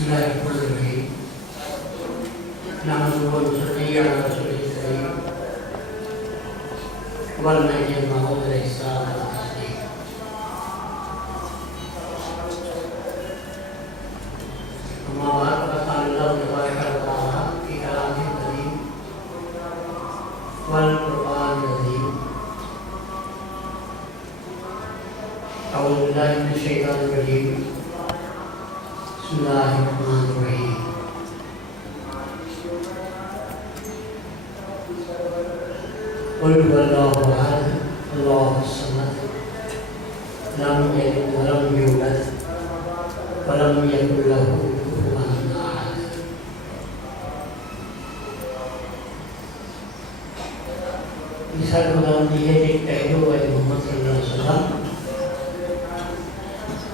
Bismillahirrahmanirrahim. Nahmaduhu wa nusalli ala rasulihil karim. Wal nabiyyi ma'ud al-ihsan wa taslim. Amma ba'd, qala Allah tabaraka wa ta'ala fi kalamihil karim wal Qur'anil azim. A'udzu billahi minasy syaithanir rajim. Bismillahirrahmanirrahim. Qul huwallahu ahad, Allahus samad, lam yalid wa lam yulad wa lam yakul lahu kufuwan ahad. Misal dalam dia diktai dua Muhammad sallallahu alaihi wasallam,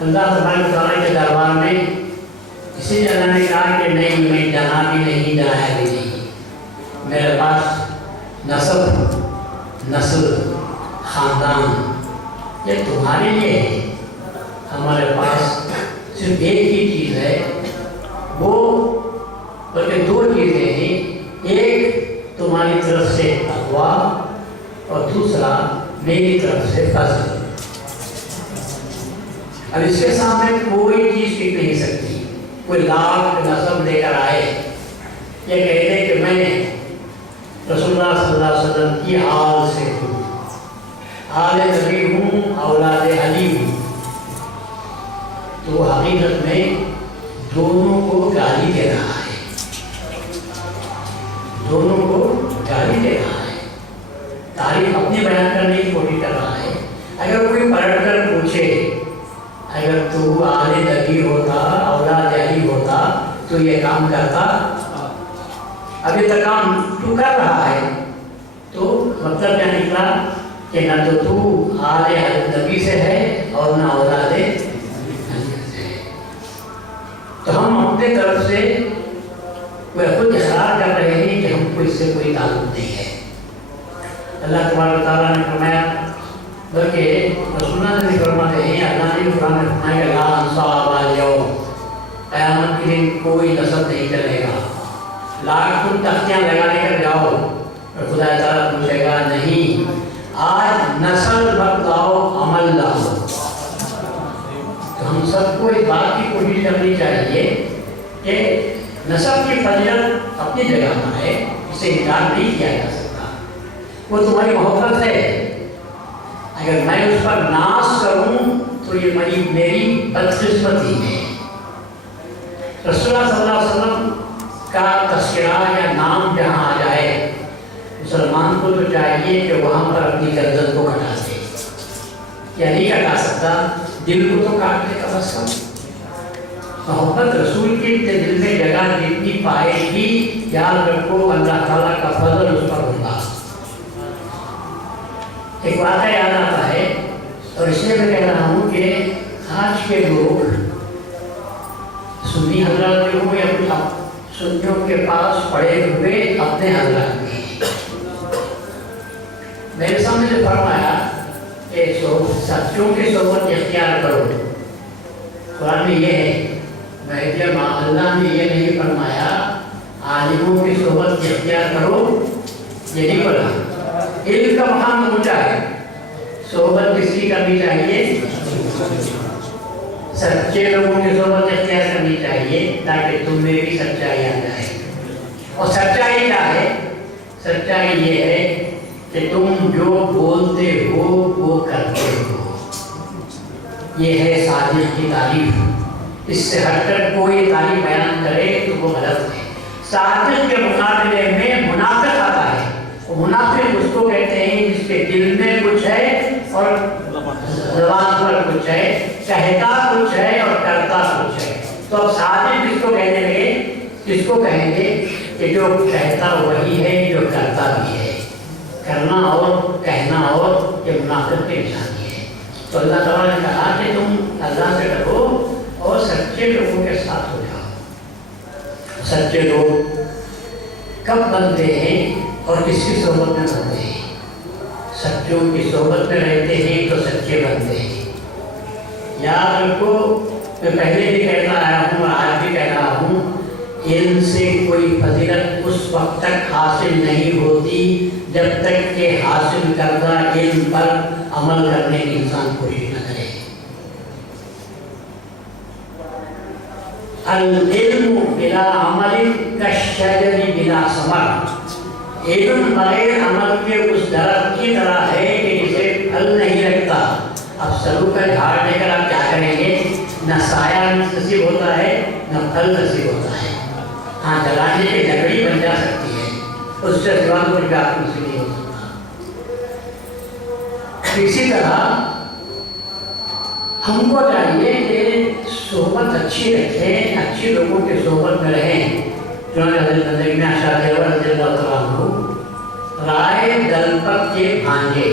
اللہ تبارک و تعالیٰ کے دربار میں اسی جگہ نے کہا کہ نہیں، میں جہاں بھی نہیں، جہاں بھی نہیں، میرے پاس نسل خاندان یہ تمہارے لیے ہے، ہمارے پاس صرف ایک ہی چیز ہے، وہ بلکہ دو چیزیں ہیں، ایک تمہاری طرف سے تقویٰ اور دوسرا میری طرف سے فضل۔ اب اس کے سامنے کوئی چیز ٹک نہیں سکتی، کوئی لاکھ نسب لے کر آئے یہ کہہ دے کہ میں رسول اللہ صلی اللہ علیہ وسلم کی آل سے ہوں، آل نبی ہوں، اولاد علی ہوں، تو حقیقت میں دونوں کو گالی دے رہا ہے، دونوں کو گالی دے رہا ہے، تعریف اپنی بیان کرنے کی کوشش کر رہا ہے۔ اگر کوئی پلٹ کر پوچھے اگر تو آل نبی ہوتا، اولاد علی ہوتا تو یہ کام کرتا، ابھی تک کام تو کر رہا ہے، تو مطلب کیا نکلا کہ نہ تو آل نبی سے ہے اور نہ اولاد علی سے ہے۔ تو ہم اپنے طرف سے خود اقرار کر رہے ہیں کہ ہم کو اس سے کوئی تعلق نہیں ہے۔ اللہ تبارک و تعالیٰ نے فرمایا، بلکہ رسول اللہ نے بھی فرماتے ہیں، اللہ نے بھی قرآن میں فرمایا کہ لا انصاب الیوم، قیامت کے دن کوئی نسب نہیں چلے گا، لاکھ تم تختیاں لگا لے کر جاؤ اور خدا تعالیٰ پوچھے گا نہیں، آج نسل بتلاؤ، عمل لاؤ۔ تو ہم سب کو اس بات کی کوشش کرنی چاہیے کہ نسب کی فضیلت اپنی جگہ پر ہے، اسے انکار نہیں کیا جا سکتا، وہ تمہاری محبت ہے، اگر میں اس پر ناز کروں تو یہ میری بدقسمتی ہے۔ رسول اللہ صلی اللہ علیہ وسلم کا تذکرہ یا نام جہاں آ جائے، مسلمان کو تو چاہیے کہ وہاں پر اپنی گردن کو کٹا دے، یا نہیں کٹا سکتا، دل کو تو کاٹ دے کم از کم۔ محبت رسول کے دل میں جگہ جتنی پائے گی، یاد رکھو اللہ تعالیٰ کا فضل اس پر ہوگا۔ ایک واقعہ یاد آتا ہے اور اس لیے میں کہہ رہا ہوں کہ آج کے لوگ سنی حضرات کے ہوں یا کچھ سنیوں کے پاس پڑے ہوئے اپنے حضرات کے، میرے سامنے جو فرمایا کہ سچوں کی صحبت اختیار کرو، قرآن میں یہ ہے، اللہ نے یہ نہیں فرمایا عالموں کی صحبت اختیار کرو، یہ نہیں پڑھا۔ علم کا مقام اونچا ہے، صحبت کس کی کرنی چاہیے؟ سچے لوگوں کی صحبت اختیار کرنی چاہیے تاکہ تم میں بھی سچائی آ جائے۔ اور سچائی کیا ہے؟ سچائی یہ ہے کہ تم جو بولتے ہو وہ کرتے ہو، یہ ہے صادق کی تعریف۔ اس سے ہٹ کر کوئی تعریف بیان کرے تو وہ غلط ہے۔ صادق کے مقابلے میں منافق آتا ہے، منافق اس کو کہتے ہیں جس کے دل میں کچھ ہے اور زبان پر کچھ ہے، کہتا کچھ ہے اور کرتا کچھ ہے۔ تو اب صادق کس کو کہنے لگے؟ کس کو کہیں گے کہ جو کہتا وہی ہے جو کرتا بھی ہے، کرنا اور کہنا اور یہ منافق کی نشانی ہے۔ تو اللہ تعالیٰ نے کہا کہ تم اللہ سے ڈرو اور سچے لوگوں کے ساتھ ہو جاؤ۔ سچے لوگ کب بنتے ہیں اور کس کی صحبت میں بنتے ہیں؟ سچوں کی صحبت میں رہتے ہیں تو سچے بنتے ہیں۔ یاد رکھو، میں پہلے بھی کہتا آیا ہوں اور آج بھی کہہ رہا ہوں، علم سے کوئی فضیلت اس وقت تک حاصل نہیں ہوتی جب تک کہ حاصل کردہ علم پر عمل کرنے کی انسان کوشش نہ کرے۔ العلم بلا عمل کالشجر بلا ثمر، علم بغیر عمل کے اس درخت کی طرح ہے کہ جسے پھل نہیں رکھتا۔ اب سرو کا جھاڑ لے کر آپ کیا کریں گے؟ نہ سایہ نصیب ہوتا ہے نہ پھل نصیب ہوتا ہے۔ ہاں، جلانے کی لکڑی بن جا سکتی ہے، اس سے سوا کوئی بات نہیں ہو سکتا۔ اسی طرح ہم کو چاہیے کہ صحبت اچھی رکھیں، اچھی لوگوں کی صحبت میں رہیں۔ چنانچہ حضرت نظر میں شاہ رضی اللہ تعالیٰ عنہ، رائے دلپت کے بھانجے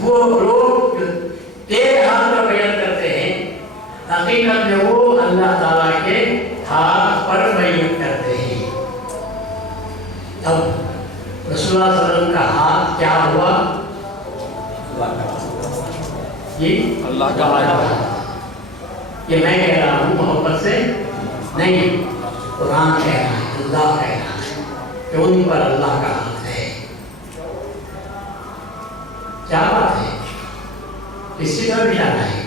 وہ لوگ تیرے ہاتھ پر بیعت کرتے ہیں، حقیقت میں وہ اللہ تعالیٰ کے ہاتھ پر بیعت کرتے ہیں۔ اب رسول اللہ صلی اللہ علیہ وسلم کا ہاتھ کیا ہوا؟ یہ اللہ کا ہاتھ۔ یہ میں کہہ رہا ہوں محبت سے نہیں، قرآن کہہ رہا ہے، اللہ کہہ رہا ہے کہ ان پر اللہ کا ہاتھ ہے۔ کیا بات ہے؟ اسی طرح اشارہ ہے،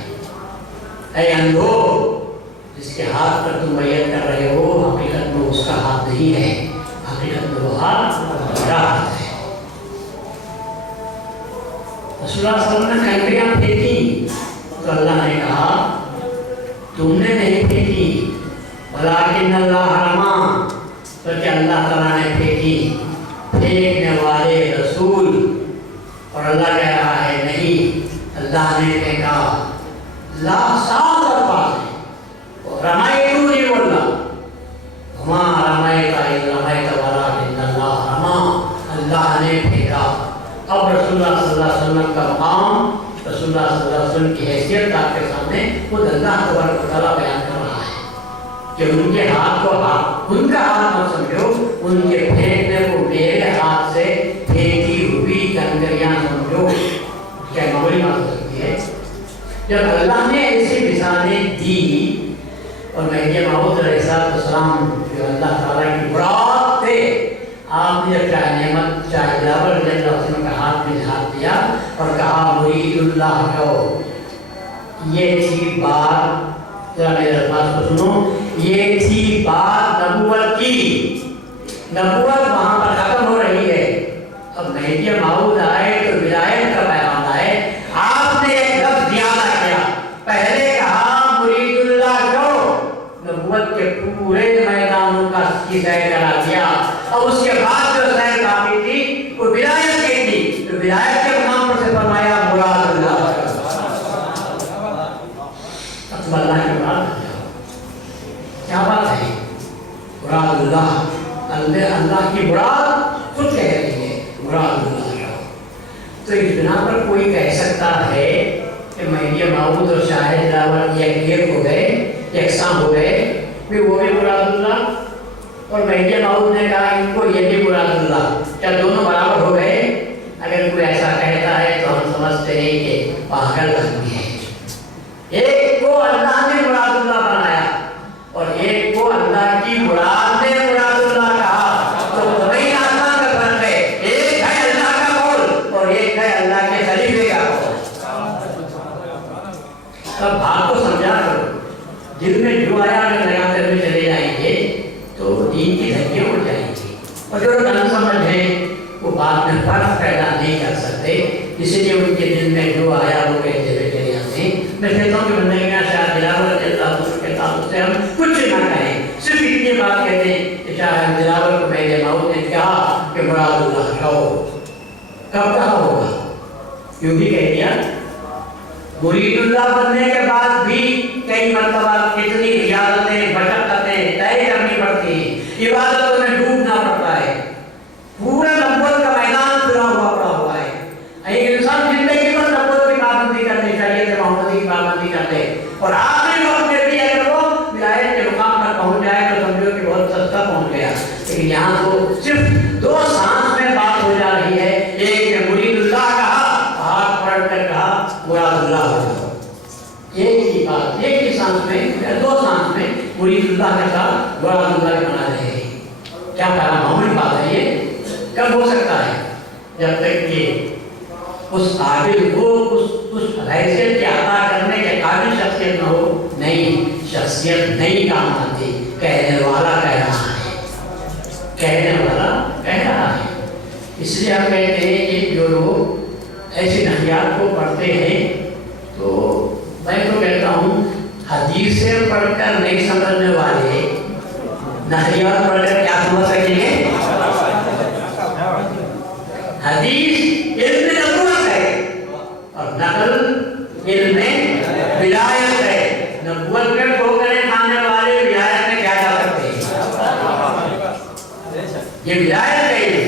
اے اندھو جس کے ہاتھ پر تم بیعت کر رہے ہو، حقیقت میں اس کا ہاتھ نہیں ہے، حقیقت میں وہ ہاتھ میرا ہاتھ ہے۔ رسول اللہ صلی اللہ علیہ وسلم نے کنکریاں پھینکی تو اللہ نے کہا تم نے نہیں پھینکی، ولیکن اللہ رما، بلکہ اللہ تعالیٰ نے پھینکی، پھینکنے والے رسول۔ اور اللہ کہہ رہا ہے نہیں، اللہ نے پھینکا۔ لا صاف الفاظ ہے، رمائتو نہیں بولنا، وما رمائت اذ رمائت ولکن اللہ رما، اللہ نے پھینکا۔ اب رسول اللہ صلی اللہ علیہ وسلم کا مقام، رسول اللہ صلی اللہ علیہ وسلم کی حیثیت آپ کے سامنے خود اللہ تبارک و تعالیٰ بیان کر رہا ہے کہ ان کے ہاتھ کو ان کا ہاتھ مت سمجھو، ان کے پھینکنے کو میرے ہاتھ سے پھینکی ہوئی کنکریاں سمجھو۔ کیا معمولی بات ہو سکتی ہے؟ جب اللہ نے ایسی مثالیں دی اور مہدی موعود علیہ السلام جو اللہ تعالیٰ کی مراد تھے، آپ نے چاہے نعمت چاہے دلاور رضی اللہ عنہ کا ہاتھ میں ہاتھ دیا اور کہا مرید اللہ کو۔ یہ تھی بات، ذرا میرے بات کو سنو، یہ تھی بات نبوت کی۔ نبوت وہاں پر ختم ہو رہی ہے، اب مہدی موعود آئے تو ولایت کا پیغام آئے۔ آپ نے ایک لفظ زیادہ کیا، پہلے کہا مرید اللہ کو، نبوت کے پورے میدانوں کا سیر کرا دیا، اور اس کے بعد جو سیر باقی تھی وہ ولایت کی تھی، تو ولایت کے مقام پر سے فرمایا مراد اللہ۔ اب اللہ کی مراد کیا بات ہے؟ مراد اللہ، اللہ کی مراد خود کہہ رہی ہے مراد اللہ۔ تو اس بنا پر کوئی کہہ سکتا ہے کہ مہدی موعود اور شاہ دلاور ایک ہو گئے، یکساں ہو گئے، پھر وہ بھی مراد اللہ اور مہدی موعود نے کہا ان کو یہ بھی مراد اللہ، کیا دونوں برابر ہو گئے؟ اگر کوئی ایسا کہتا ہے تو ہم سمجھتے ہیں کہ پاگل آدمی ہے۔ ایک کو اللہ نے مراد اللہ بنایا اور ایک کو اللہ کی مراد نے مراد اللہ کہا، تو زمین آسمان کا فرق ہے، ایک ہے اللہ کا قول اور ایک ہے اللہ کے خلیفے کا قول۔ اب بات کو سمجھا کرو، دل میں جو آیا اگر لگاتے ہوئے چلے جائیں گے تو دین کی دھکیاں اڑ جائیں گی، اور جو لوگ انسمجھ ہیں وہ بعد میں فرق پیدا نہیں کر سکتے، اسی لیے ان کے دل میں جو آیا وہ کہتے ہوئے چلے جاتے ہیں۔ میں کہتا ہوں کہ بندگی شاہ دلاور رضی اللہ عنہ کے تعلق سے ہم کچھ نہ کہیں، صرف اتنی بات کہتے ہیں کہ شاہ دلاور کو مہدی موعود نے کہا کہ مراد اللہ کہو۔ کب کہا ہوگا؟ کیوں بھی کہہ دیا؟ مرید اللہ بننے کے بعد بھی کئی مرتبہ کتنی ریاضتیں مشقتیں طے کرنی پڑتی ہیں، عبادتوں میں ڈوبنا پڑتا ہے، پورا نبوت کا میدان پورا ہوا ہے۔ ایک انسان زندگی پر نبوت کی پابندی کرنی چاہیے تھے، محمدی کی پابندی کرتے، اور آخری وقت میں بھی اگر وہ ولایت کے مقام پر پہنچ جائے تو سمجھو کہ بہت سستا پہنچ گیا۔ لیکن یہاں تو صرف دو سانس میں بات ہو جا رہی ہے، ایک نے مرید اللہ کہا، ہاتھ پڑھ کر کہا مراد اللہ ہو، ایک ہی بات، ایک ہی سانس میں، دو سانس میں مرید اللہ کے ساتھ مراد اللہ بنا رہے ہیں۔ کیا کہنا معمولی بات ہے؟ یہ کب ہو سکتا ہے؟ جب تک کہ اس قابل کو اس حیثیت کے عطا کرنے کے قابل شخصیت نہ ہو، نہیں، شخصیت نہیں کام آتی، کہنے والا کہہ رہا ہے، کہنے والا کہہ رہا ہے۔ اس لیے ہم کہتے ہیں کہ جو لوگ ایسی نحویات کو پڑھتے ہیں تو میں تو کہتا ہوں حدیثیں پڑھ کر نہیں سمجھنے والے نحویات پڑھ کر کیا سمجھ سکیں گے؟ حدیث علم نبوت ہے اور نقل علم ولایت ہے۔ نبوت میں ٹھوکریں کھانے والے ولایت میں کیا جا سکتے ہیں؟ یہ ولایت ہے۔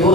2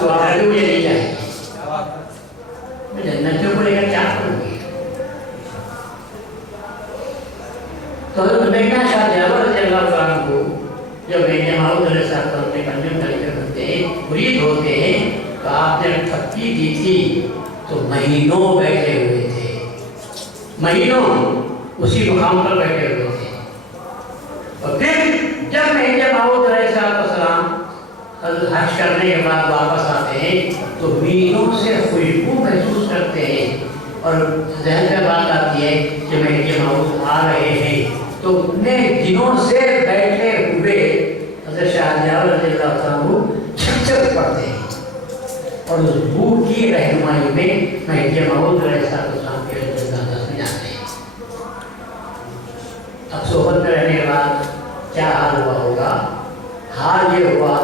تو آگے مجھے نہیں جائے گی. میں جنتوں کو لے کر کیا کروں گی؟ تو مینا شاہ جعفر رضی اللہ عنہ کو جب مینا معود علیہ السلام نے کنجم طریقے ہوتے ہیں مرید ہوتے ہیں تو آپ نے تھپکی دی تھی تو مہینوں بیٹھے ہوئے تھے, مہینوں اسی مقام پر بیٹھے ہوئے تھے. اور پھر جب مینا معود علیہ السلام حج کرنے کے بعد واپس آتے ہیں تو مہینوں سے خوشبو محسوس کرتے ہیں اور ذہن میں بات آتی ہے کہ مینا معود آ رہے ہیں. تو اتنے دنوں سے بیٹھے ہوئے حضرت شاہ جعفر رضی اللہ عنہ چھک چھک پڑھتے ہیں اور اس بو کی رہنمائی میں مہدی موعود علیہ السلام کے انداز میں جاتے ہیں. اب صحبت میں رہنے کے بعد کیا حال ہوا ہوگا؟ حال یہ ہوا,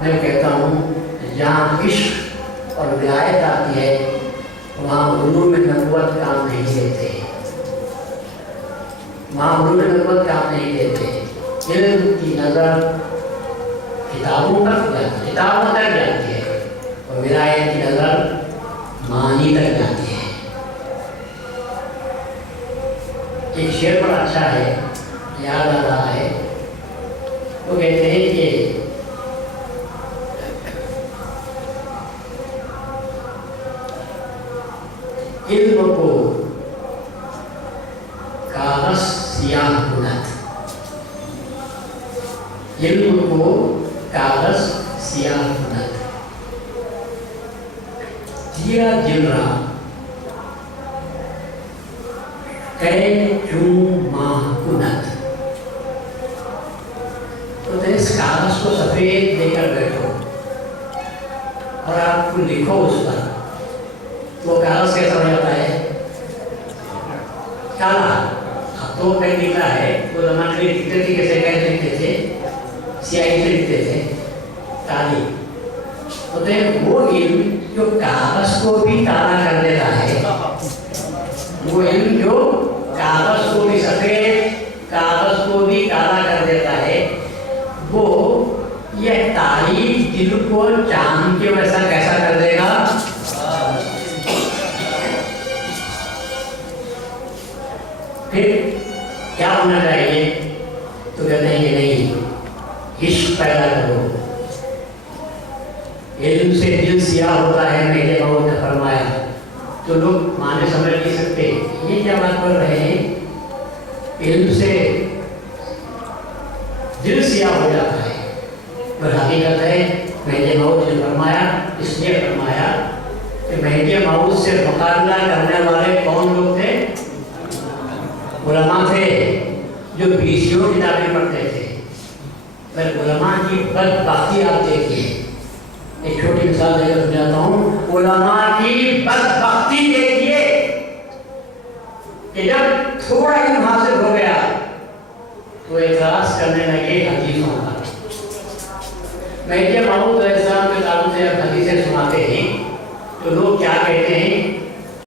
میں کہتا ہوں جہاں عشق اور ولایت آتی ہے وہاں علوم نبوت کام نہیں دیتے, وہاں علوم نبوت کام نہیں دیتے. علم کی نظر کتابوں تک جاتی ہے اور ولایت کی نظر معنی تک جاتی ہے. ایک شعر بڑا اچھا ہے, یاد آ رہا ہے, وہ کہتے ہیں کہ علم کو کاغذ سیاہ کند, علم کو کاغذ سیاہ کند, دیا جل رہا کئے چون ماہ کند. تو اس کاغذ کو سفید دے کر بیٹھو اور آپ کو لکھو اس پر, وہ کاغذ کیسا ہو جاتا ہے؟ کالا. اب تو پین لکھا ہے, وہ زمانے میں لکھتے تھے کیسے لکھتے تھے, سیاہی سے لکھتے تھے, کالی. تو وہ علم جو کاغذ کو بھی کالا کر دیتا ہے, وہ علم جو کاغذ کو بھی سفید, کاغذ کو بھی کالا کر دیتا ہے, وہ یہ تاریخ دل کو چاند کے ویسا کیسا کر دے گا؟ پھر کیا ہونا چاہیے؟ تو کہتے ہیں کہ نہیں, عشق پیدا کرو. علم سے دل سیاہ ہوتا ہے, میرے بہت نے فرمایا. تو لوگ مانے سمجھ نہیں سکتے یہ کیا بات کر رہے ہیں, علم سے دل سیاہ ہو جاتا ہے. اور حقیقت ہے مہدی موعود نے فرمایا, اس لیے فرمایا کہ مہدی موعود سے مقابلہ کرنے والے کون لوگ تھے؟ علماء تھے جو بیسیوں کتابیں پڑھتے تھے. پر علماء کی بدبختی آپ دیکھیے, ایک چھوٹی مثال دے کر سمجھاتا ہوں. علماء کی بدبختی دیکھیے کہ جب تھوڑا علم حاصل ہو گیا تو اعتراض کرنے لگے حدیثوں کا. مہدی موعود علیہ السلام کے تعلق سے جب حدیثیں سناتے ہیں تو لوگ کیا کہتے